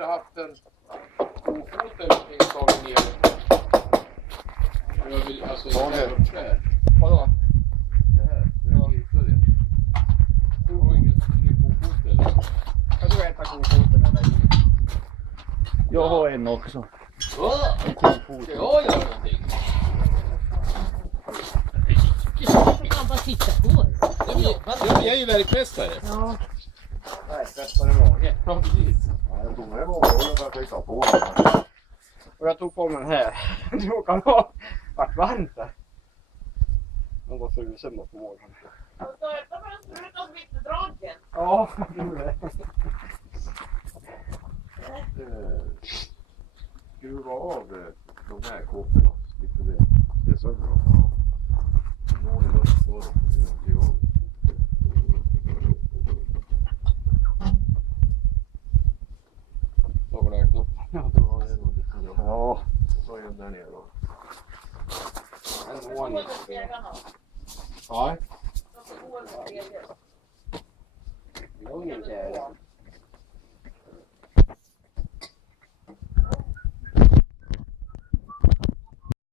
skulle ha haft en kofot eller någonting slagit ner. Jag vill alltså inte upp där. Vadå? Det här, det är inte det. Du har ingen kofot eller? Jag tror jag tar kofoten eller. Jag har en också. Ska jag göra någonting? Jag kan bara titta på det. Jag är ju verkmästare. Ja. Nej, tvättade mage. Ja, precis. Ja, jag tog med magen och bara fixa på den. Och jag tog på mig den här. Det kan ha varit varmt där. Den var frusen mot morgonen. Alltså, öppna fönstret och vinterdragen. Ja, det gjorde det. Skruva av de här kåporna. Lite det. Det är så bra. Ja. Nå i luft på dem. Slår den här knappen. Ja, det är nog lite bra. Ja. Så är den där nere då. En ordning. Ja. De får gå och spegel. Jag har ingen kära.